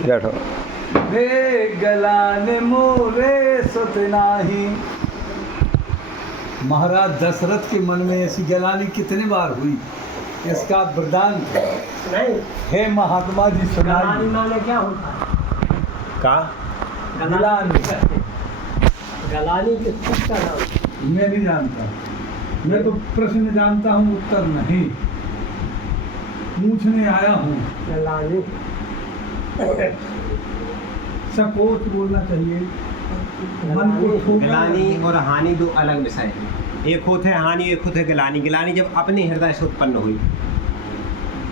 बैठो। वे गलान मोरे सुत नाही। महाराज दशरथ के मन में ऐसी गलानी कितने बार हुई, इसका वृदांत नहीं हे महात्मा जी गलानी सुनाइए। माने क्या होता है? का गलानी। गलानी किस चीज का नाम? मैं नहीं जानता, मैं तो प्रश्न जानता हूँ, उत्तर नहीं। पूछने आया हूँ। गलानी सकोच बोलना चाहिए, मन को ठोकना गिलानी नहीं। और हानि दो अलग विषय हैं। एक होते है हानि, एक होते है गिलानी। गिलानी जब अपने हृदय से उत्पन्न हुई,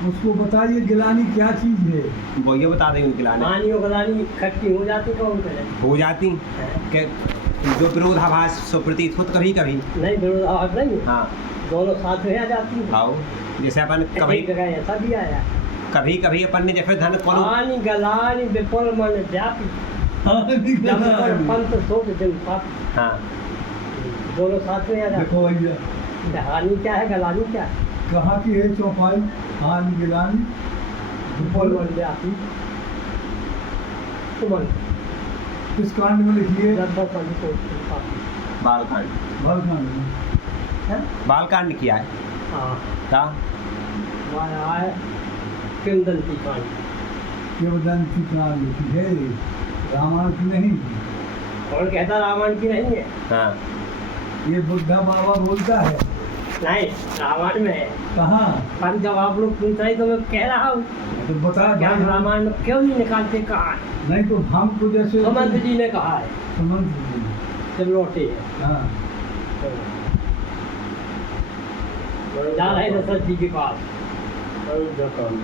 उसको बताइए गिलानी क्या चीज है। वो ये बता देंगे गिलानी हानि और गलानी इकट्ठी हो जाती कौन करे? हो जाती कि जो विरोधाभास सो प्रतीत होत कभी कभी। नहीं विरोधाभास नहीं, हाँ दोनों साथ में आ जाती है। आओ, जैसे अपन कभी एक जगह ऐसा भी आया कभी कभी अपन ने जैसे धन को हानि गलानी विपुल मन व्यापी जब पर पंथ शोक दिन पापी, हाँ दोनों साथ में आ जाते देखो भैया, हैं। हानि क्या है गलानी क्या है? कहाँ की है चौपाई? हानि गिलानी विपुल मन व्यापी सुमन किस कांड में लिखिए? जब पर पंथ शोक दिन पापी। बालकांड। भरकांड में। हैं? बालकांड किया है हाँ का वहाँ आए किंवदंती कांड। किंवदंती कांड लिखी है, रामायण की नहीं। कौन कहता रामायण की नहीं है? हाँ ये बुद्धा बाबा बोलता है। नहीं रामायण में है। कहाँ? पर जब आप लोग पूछ रहे तो मैं कह रहा हूँ तो बता क्या भाई। रामायण में क्यों नहीं निकालते? कहा है नहीं तो हमको जैसे सुमंत जी ने कहा है सुमंत जी। जब लौटे हैं हाँ जा रहे दशरथ जी के पास। अयोध्या कांड में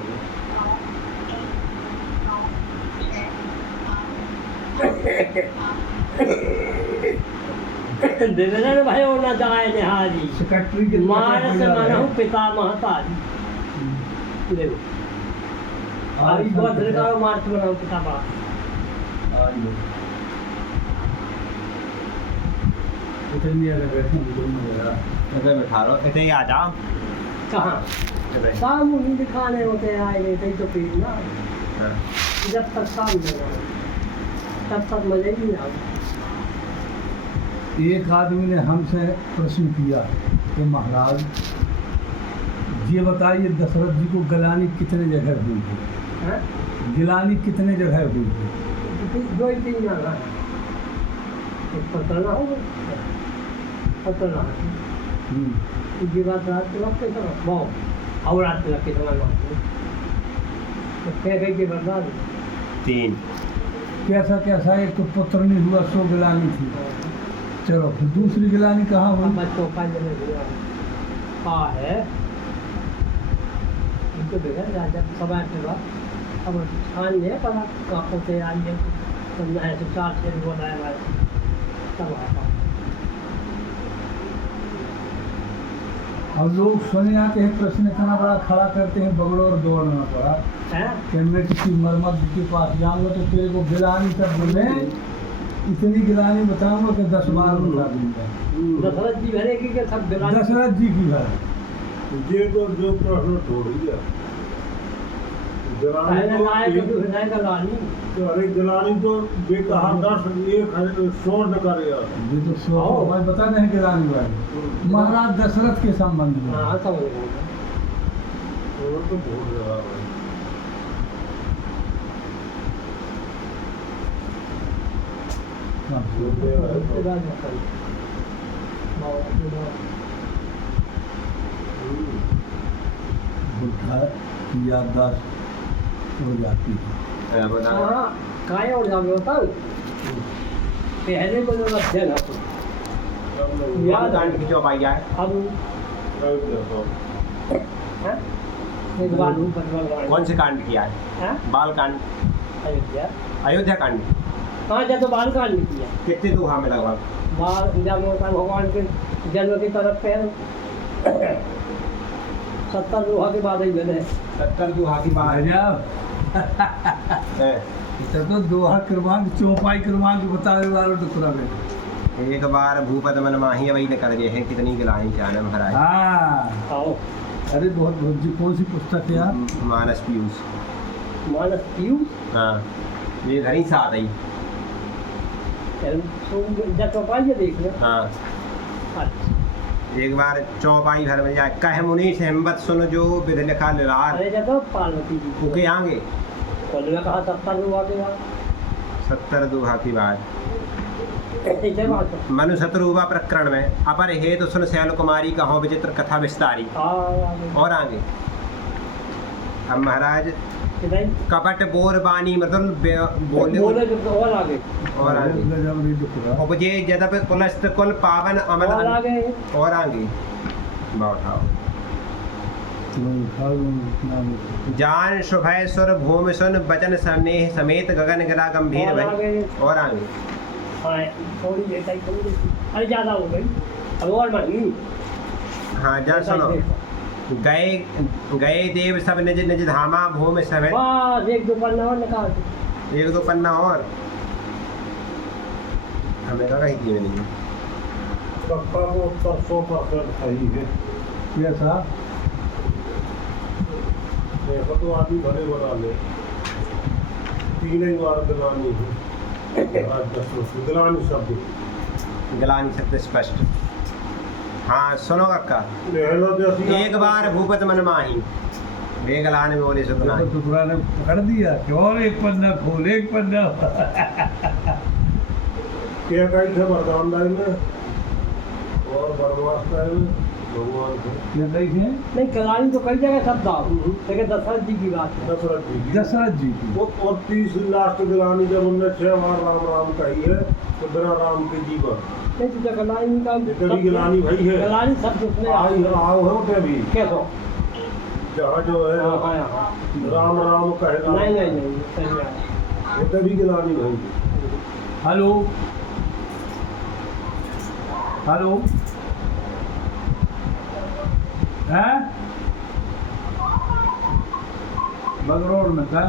दिव्यन भाई होना चाहे निहारी सेक्रेटरी के मानस मनहु पिता महतारी। देखो अभी बहुत सरकार मार्च बनाओ पिता बाप। इतनी अगर बैठे दोनों जगह इधर बैठा लो, इधर ही आ जाओ। कहाँ इधर। काम उन्हीं दिखाने होते हैं, आए नहीं तो फिर ना हाँ। जब तक काम नहीं आए तब तक मजे नहीं आए। एक आदमी ने हमसे प्रश्न किया कि महाराज ये बताइए दशरथ जी को गलानी कितने जगह हुई है? हैं? गिलानी कितने जगह हुई है? दो ही तीन जाना है, एक पतला हो पतला ये बात रात के वक्त करो बहुत और रात के वक्त समझ में तो कह गई कि बर्दाश्त 3 कैसा कैसा? एक तो पुत्र नहीं हुआ, सो गिलानी थी। चलो फिर दूसरी गिलानी कहाँ हुई? बच्चों का जन्म हुआ हाँ है इनको देखा राजा समय के बाद अब छान लिया पता कहाँ होते आइए तो नए से 4 से बोला है भाई तब आता अब लोग सुने आते हैं प्रश्न इतना बड़ा खड़ा करते हैं, बगड़ोर दौड़ना पड़ा है। कि मैं किसी मरमत के पास जाऊंगा तो तेरे को गिलानी सब बोले, इतनी गिलानी बताऊंगा कि 10 बार बता दूंगा। दशरथ जी भरे की के सब दिलाने दशरथ जी की है। ये तो जो प्रश्न छोड़ दिया पहले जलानी लाए तो तो हृदय का लानी तो अरे जलानी तो बेकहा 10 1 100 कर यार। ये तो सो आओ। भाई बता नहीं गिलानी वाले महाराज दशरथ के संबंध में। हाँ समझ गए और तो भूल गया भाई। हाँ, उसके बाद बताइए बुद्धा की याददाश्त हो जाती है। बता हाँ काय और जावे बताओ पहले को जो अध्ययन है याद बालकांड की चौपाई है। अब हैं? एक बार ऊपर कौन से कांड किया है? हैं? बालकांड, अयोध्या अयोध्या कांड। हाँ जब तो बाल कांड किया कितने दोहा में लगभग? बाल जब होता भगवान के जन्म की तरफ पे 70 लोहा के बाद ही बने 70 दोहा की बात भाईजान, है। तब तो दोहा क्रमांक चौपाई क्रमांक बताने वालों टुकड़ा में। एक बार भूपत मन माही वही न कर गए हैं कितनी गिलानी जाने महाराज। हाँ आओ अरे बहुत बहुत जी कौन सी पुस्तक है यार? मानस पीयूष। मानस पीयू हाँ ये घर ही साथ आई। जब चौपाई देख लो। हाँ अच्छा एक बार चौपाई भर में जाए कह मुनीष हिम्मत सुन जो विध लिखा लाल अरे जब पार्वती जी उके आगे कल में कहा 70 हुआ के बाद 70 दोहा की बात ऐसे बात है। मनु शत्रुवा प्रकरण में अपर हे तो सुन शैल कुमारी कहो विचित्र कथा विस्तारी। और आगे अब महाराज कपट बोर बानी मृदुल बोले बोले तो और आगे और आगे गजब नहीं दुख रहा। उपजे जदप कुलस्त कुल पावन अमल और आगे और आगे बैठाओ तुम्हें उठा लूं इतना नहीं। जान शुभय सुर भूमि सुन बचन स्नेह समेत गगन गिरा गंभीर और भई। आगे और आगे हाँ थोड़ी देर तक थोड़ी देर अरे ज़्यादा हो गई अब और बढ़ी। हाँ जा सुनो गए गए देव सब निज निज धामा भूमि समेत। बस एक दो पन्ना और निकाल एक दो पन्ना और हमें कहीं थी नहीं। पक्का वो 100% सही है। कैसा देखो तो आदमी भले बना ले, तीन ही बार गलानी है। आज 10 गलानी शब्द गलानी शब्द स्पष्ट। हाँ सुनो काका लेहलो जैसी एक बार भूपत मन माही वे गलाने में बोले सुतना देखो टुकड़ा ने पकड़ दिया कि और एक पन्ना खोल एक पन्ना। क्या कही थे वरदान दाई में और वनवास दाई में भगवान को क्या कही थे नहीं कलानी तो कई जगह शब्द आओ लेकिन दशरथ जी की बात है। दशरथ जी की। दशरथ जी की। वो और 30 लास्ट गलानी जब उनने 6 बार राम राम कही है तो बिना राम के जीवन नहीं तो गलानी का ये कभी गलानी भाई है। गलानी शब्द उसमें आई आओ है उठे भी कैसो जहाँ जो है हाँ हाँ हाँ राम राम कहे राम नहीं नहीं नहीं सही है। वो तभी गलानी भाई। हेलो हेलो हैं बगरोड में क्या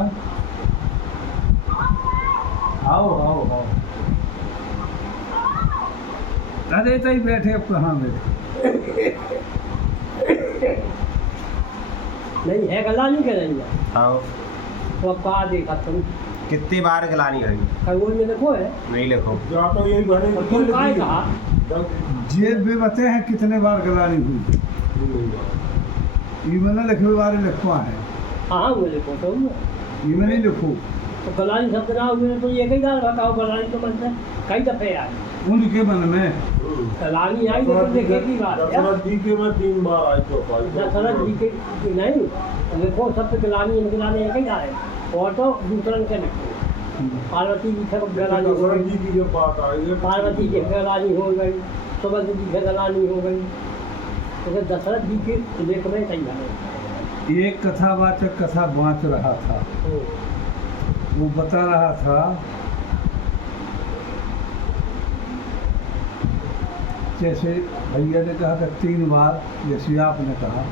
आओ आओ आओ। अरे तो ही बैठे अब कहाँ मेरे नहीं है गलानी के नहीं है हाँ तो अब कहा देखा तुम कितनी बार गलानी भरी कहीं वो में देखो है नहीं लिखो या तो यही भरे और तुम कहा कहा जेब में बते हैं कितने बार गलानी हुई ईमेल लिखे बारे लिखवा है हाँ हाँ मुझे फोटो ईमेल नहीं लिखो तो गलानी शब्द ना हुए तो ये कई बार बताओ गलानी तो मन से कई दफे आए उनके मन में गलानी आई तो देखे की बात है दशरथ जी के में 3 बार आई तो दशरथ जी के नहीं देखो शब्द गलानी गिलानी एक ही आए और तो दूसरन के लिखो पार्वती जी से गलानी हो दशरथ गई जी की जब बात आई है पार्वती जी की गलानी हो गई सुभद्र जी की गलानी हो गई तो दशरथ जी के लेख में सही है। एक कथावाचक कथा बाँच रहा था वो बता रहा था जैसे भैया ने कहा था 3 बार जैसे आपने कहा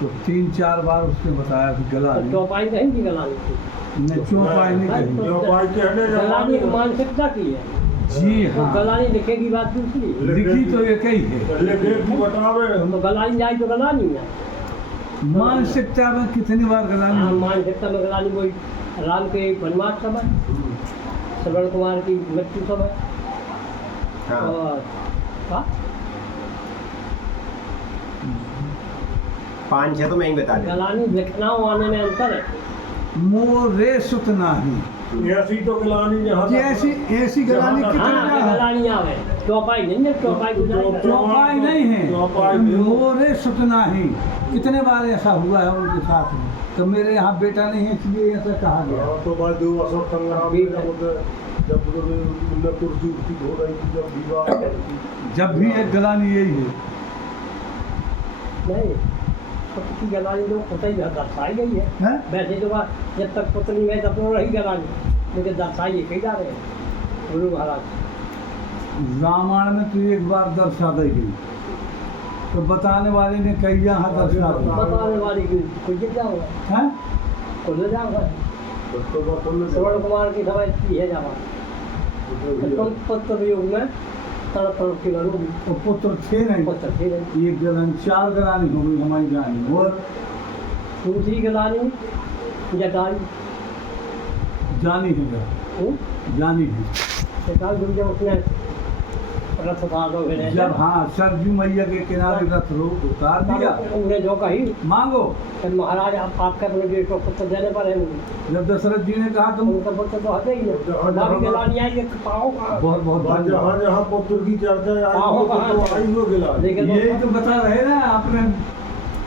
तो 3-4 बार उसने बताया कि गलानी चौपाई कहीं की गलानी थी नहीं चौपाई नहीं कही जो भाई कहने गलानी एक मानसिकता की है जी तो हाँ गलानी लिखे की बात दूसरी लिखी तो एक ही है लेकिन की बतावे तो गलानी जाए तो गलानी है मानसिकता में कितनी बार गलानी हाँ, हुई? मानसिकता में गलानी वही राम के वनवास समय श्रवण कुमार की मृत्यु समय हाँ और हाँ 5-6 तो मैं ही बता दें। गलानी लिखना आने में अंतर है। मोरे सुत नाही ऐसी तो गलानी जहाँ जैसी ऐसी गलानी जहाँ- कितनी हाँ बार? गलानी आवे चौपाई नहीं है चौपाई गुजारी चौपाई नहीं है चौपाई नहीं। मोरे सुत नाही कितने बार ऐसा हुआ है उनके साथ में तो मेरे यहाँ बेटा नहीं है इसलिए ऐसा कहा गया तो बाद जो अशोक संग्राम में जब उन्हें कुर्सी उर्सी हो रही थी जब विवाह जब भी एक गलानी यही है नहीं पुत्र की गलानी तो पुत्र ही दर्शाई गई है हैं? वैसे तो बात जब तक पुत्र नहीं है तब तो रही गलानी लेकिन दर्शाई कही जा रहे हैं गुरु महाराज रामायण में तो एक बार दर्शा दी गई तो बताने वाले ने कई यहाँ दर्शा दी बताने वाली की कुछ क्या हुआ हैं? कुल जाओ तो वह कुल श्रवण कुमार की समय की है जावा तुम पुत्र वियोग में तड़प तड़प के लड़ोगी तो पुत्र थे नहीं पुत्र थे नहीं। एक गलानी 4 गलानी हो गई हमारी जानी और दूसरी गलानी जटाई जानी है जानी है। निकाल दूँ जब उसने रथ उतार दो फिर जब हाँ सरजू मैया के किनारे रथ रोक उतार दिया, उन्हें जो कही मांगो। फिर महाराज आप आपके अपने बेटे को पुत्र देने पर है मुझे। जब दशरथ जी ने कहा तुम उनका पुत्र तो हटे ही नहीं, बाकी गिलानी आई एक पाओ का बहुत बहुत जहाँ धन्यवाद। जहाँ पुत्र की चर्चा आहो, कहाँ तो आई हो गिला। लेकिन यही तो बता रहे ना आपने,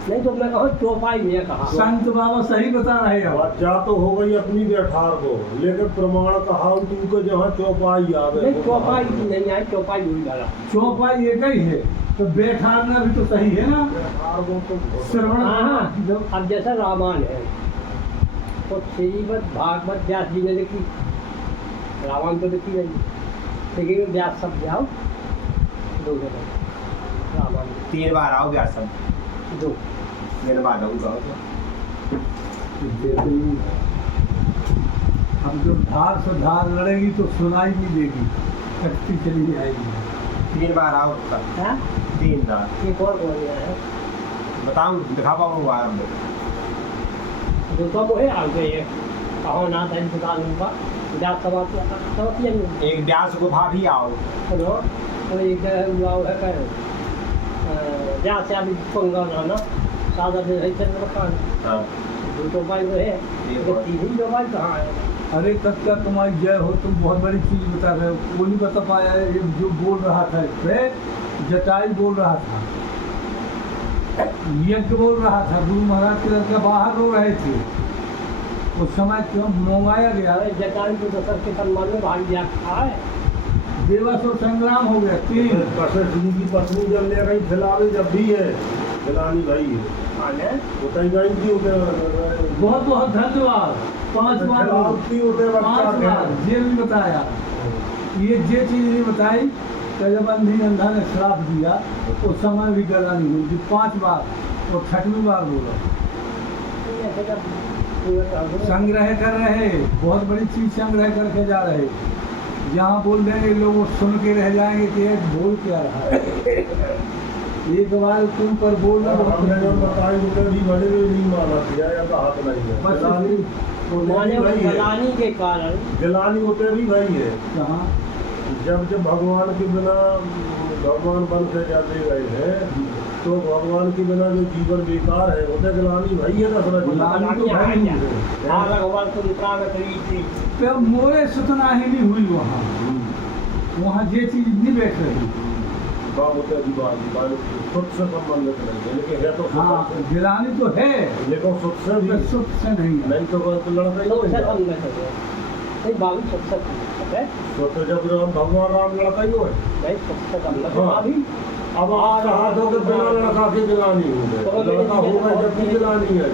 नहीं तो मैं कहूँ चौपाई में कहा संत बाबा सही बता रहे हैं। बादशाह तो हो गई अपनी व्यठार को, लेकिन प्रमाण कहा तुमको जहाँ चौपाई आवे। नहीं चौपाई नहीं आई, चौपाई हुई गला चौपाई एक ही है तो बैठाना भी तो सही है ना। व्यठार को तो श्रवण हाँ जब अब जैसा रामायण है तो श्रीमद् भागवत व्यास जी ने लिखी, रामायण तो लिखी नहीं लेकिन व्यास सब जाओ दो जगह रामायण 3 बार आओ व्यास सब दो मेरे बाद आऊँगा। अब जब धार से धार लड़ेगी तो सुनाई भी देगी, कटती चली जाएगी। 3 बार आओ तब, हाँ 3 बार एक और बोल रहा है बताऊँ दिखा पाऊँगा आपको। जो तो वो है आ गए कहो ना था इंतजार उनका व्यास समाप्ति एक व्यास गुफा भी आओ। सुनो तो एक हुआ है कह व्यास से अभी पंगा ना सादा से है चंद्र खान हाँ दो तो भाई वो है तीन ही दो भाई कहाँ है। अरे कत्या तुम्हारी जय हो, तुम बहुत बड़ी चीज बता रहे हो। वो नहीं बता पाया है, ये जो बोल रहा था इसमें जटाई बोल रहा था, यज्ञ बोल रहा था, गुरु महाराज के लड़के बाहर रो रहे थे, उस समय क्यों मंगाया गया। अरे जटायु को दशरथ के सम्मान में भाग दिया है, देवासुर संग्राम हो गया 3। दशरथ जी की पत्नी जब ले गई खिलावे, जब भी है खिलानी भाई है उतई गई थी उधर। बहुत बहुत धन्यवाद। 5 बार खिलावती उधर 5 बार ये भी बताया, ये चीज नहीं बताई कि जब अंधी अंधा ने श्राप दिया उस समय भी गला नहीं हुई। 5 बार और 6वीं बार बोला। संग्रह कर रहे, बहुत बड़ी चीज संग्रह करके जा रहे। जहाँ बोल देंगे लोग सुन के रह जाएंगे कि एक बोल क्या रहा है। एक बार तुम पर बोल हमने जब बताई उधर भी बड़े नहीं माना किया या तो हाथ नहीं है। माने गलानी के कारण गिलानी होते भी भाई है। कहाँ जब भगवान के बिना भगवान बन के जाते गए हैं तो भगवान के बिना जो जीवन बेकार है उसे गिलानी भाई है। दशरथ तो मोरे सुतना ही नहीं हुई वहाँ ये चीज नहीं बैठ रही। खुद से संबंधित नहीं है, लेकिन है तो हाँ गिलानी तो है लेकिन खुद से भी सुख से नहीं है। नहीं तो लड़का नहीं बाबू सबसे तो जब भगवान राम लड़का ही हो अभी अब आप हाथ होकर बिना लड़का के गिलानी हो लड़का होगा जबकि गिलानी है।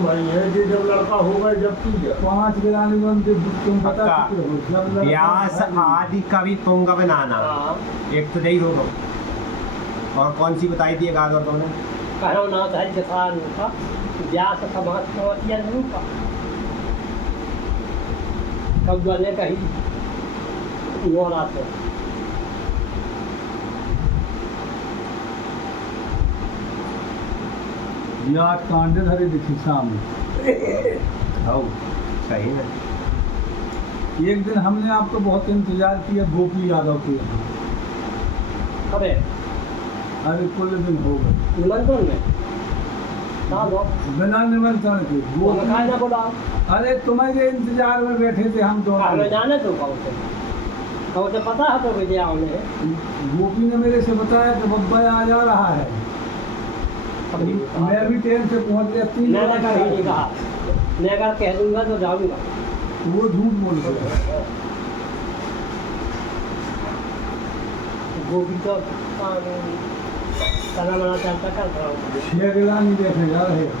भाई है जो जब लड़का होगा जबकि 5 गिलानी बनते तुम बता चुके हो। जब व्यास आदि कवि पुंगव नाना एक तो नहीं दोनों, और कौन सी बताई थी एक आध और तुमने? कहो नाथ है जथा रूपा व्यास समाज समतिया रूपा कब वाले कही वो रात याद कांडे धरे दिखी सामने। आओ सही है। एक दिन हमने आपको बहुत इंतजार किया गोपी यादव के यहाँ। अरे अरे कुल दिन हो गए निमंत्रण में बिना निमंत्रण के ना बोला। अरे तुम्हारे इंतजार में बैठे थे हम दोनों। जाने तो कहो से पता है तो भैया गोपी ने मेरे से बताया कि बब्बा आ जा रहा है। मैं भी ट्रेन से पहुंच गया 3 नहीं कहा मैं अगर कह दूंगा तो जाऊंगा। वो झूठ बोल रहे। गोभी तो खाना बना चलता कर रहा हूँ। 6 गिलानी देखे जा रहे हैं।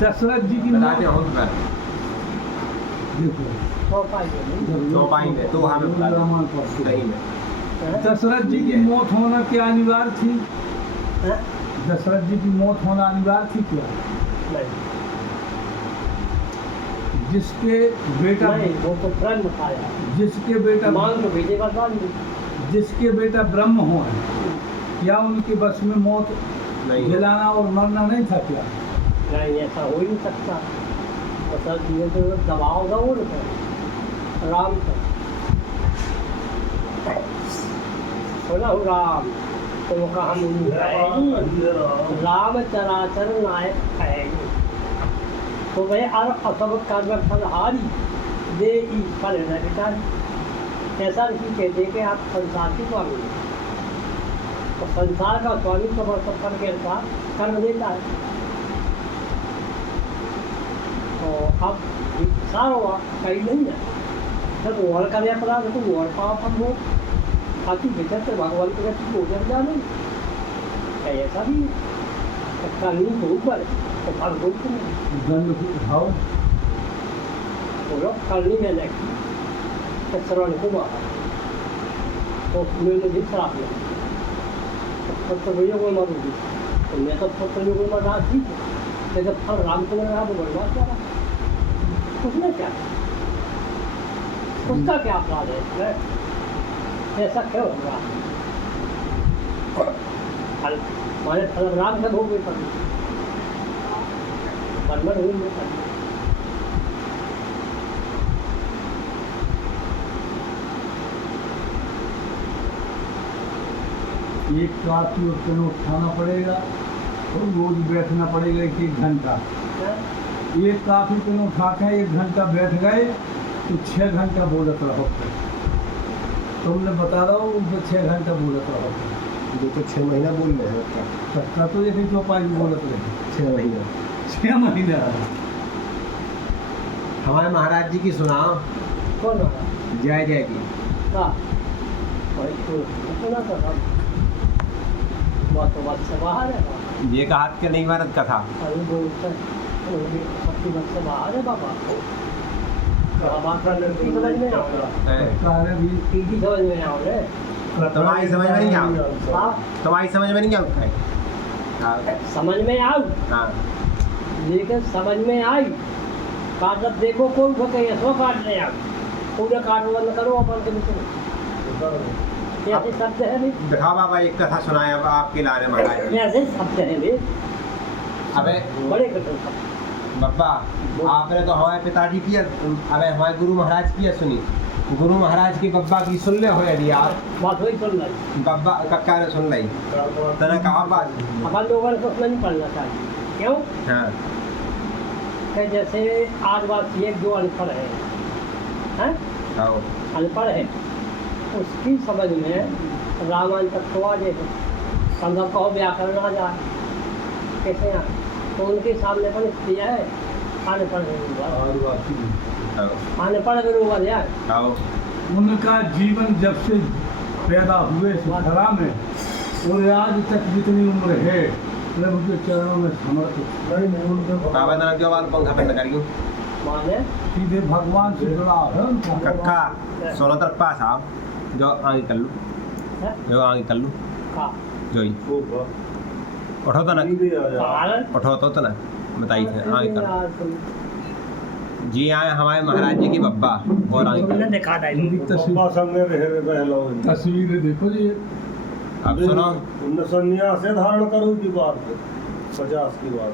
दशरथ जी की बताते हो देखो चौपाई में तो हमें रामायण पढ़ते सही में दशरथ जी की मौत होना क्या अनिवार्य थी? दशरथ जी की मौत होना अनिवार्य थी क्या? जिसके बेटा नहीं, वो तो ब्रह्म खाया, जिसके बेटा मांग लो भेजेगा तो जिसके बेटा ब्रह्म हो क्या उनके बस में मौत नहीं। जलाना और मरना नहीं था क्या? नहीं, ऐसा हो ही नहीं सकता। असल ये तो दबाव दो राम का बोला हो राम तो कहा राम चराचर नायक खाएगी तो वह असब कर्म फलहारी दे फल न विचारी। ऐसा नहीं कहते कि आप संसार की स्वामी हैं, तो संसार का स्वामी तो फल के अनुसार कर्म देता है। तो अब सारा हुआ कहीं नहीं है, जब और करे अपराध तो और पाप हम हो ताकि भीतर से भगवान के प्रति हो जाए। ऐसा भी कानून के ऊपर तो फल बोलते नहीं दंड को उठाओ बोलो करनी मैंने श्रवण कुमार तो मैंने भी खराब नहीं तो भैया कोई मारूंगी तो मैं तो पुत्र कोई मर रहा ठीक है, लेकिन फल राम को रहा तो बर्बाद कर रहा उसने क्या उसका क्या अपराध है? ऐसा क्यों हो रहा फल हमारे फल राम से भोग पर बर्बाद हुई नहीं करती। एक काफी उसको उठाना पड़ेगा और रोज बैठना पड़ेगा 1 घंटा। एक काफी को उठाते हैं 1 घंटा बैठ गए तो 6 घंटा बोलत रहो। तुमने बता रहा हूँ उनको 6 घंटा बोलत रहो। ये तो 6 महीना बोल रहे हैं। सस्ता तो ये जो 5 बोलत रहे 6 महीना 6 महीना। हमारे महाराज जी की सुनाओ। कौन रहा जय जय की। हाँ सुना तो था बात से बाहर है ये का हाथ के नहीं भारत का था। अभी बोलते सबकी बात से बाहर है बाबा बात लड़की समझ में आओ कार्य भी लड़की समझ में आओ रे तुम्हारी समझ में नहीं आओ। हाँ तुम्हारी समझ में नहीं आओ। समझ में आओ हाँ लेकिन समझ में आई काटत देखो कौन भके सो काट ले आप पूरा काट बंद करो अपन के नीचे ऐसे शब्द है नहीं दिखा बाबा एक कथा सुनाए अब आपके लाने महाराज जी। ऐसे शब्द है नहीं अबे बड़े कठिन शब्द बाबा आपने तो हमारे पिताजी की अबे हमारे गुरु महाराज की सुनी। गुरु महाराज की बब्बा की सुन ले हो यदि आप बात वही सुन रही बब्बा कक्का ने सुन ली तना कहा बात। अपन लोगों को नहीं पढ़ना चाहिए क्यों हाँ कि जैसे आदिवासी एक जो अनपढ़ है हैं आओ अनपढ़ है उसकी समझ में रामायण तक तो आ जाए मतलब कहो व्याकरण आ जाए कैसे आए तो उनके सामने पर किया है अनपढ़ आदिवासी अनपढ़ बरूबर यार आओ उनका जीवन जब से पैदा हुए सुखरा में और आज तक जितनी उम्र है प्रभु के चरणों में समर्पित। बाबा ना क्यों बाल पंखा पे लगा रही हूँ माने सीधे भगवान से जुड़ा है उनका। कक्का 16 तक पास आओ जो आगे कर लूँ हैं? जो आगे कर लूँ का जो ही उठो तो ना कारण उठो तो ना बताइए थे आगे कर तुमने जी आए हमारे महाराज जी की बब्बा और आगे कर दिखा दी तस्वीर देखो जी। अब सुनो संन्यास धारण करूँ की बात 50 की बात